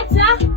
Intelligence.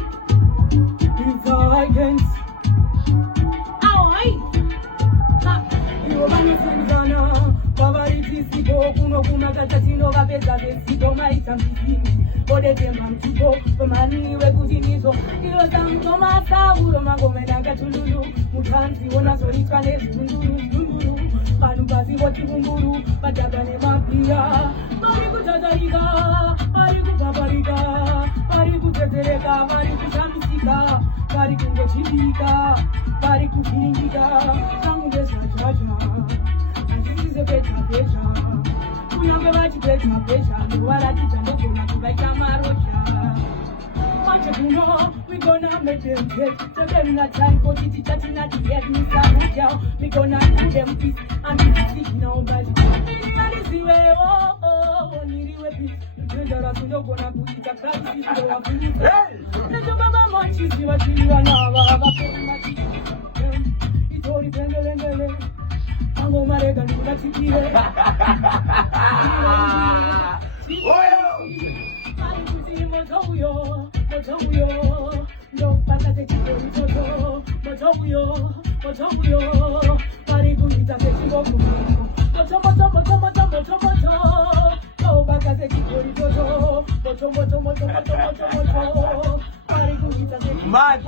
We gonna make them get so them not time for the chatting at the head, Mr. Hotel. We gonna do them peace and be speaking now, but it's the way, need the peace. The dangerous to go on and put it a crisis, you don't want to let your mama munch, you see what you are now. It's all the Ango Marega, you got to be there. Mad.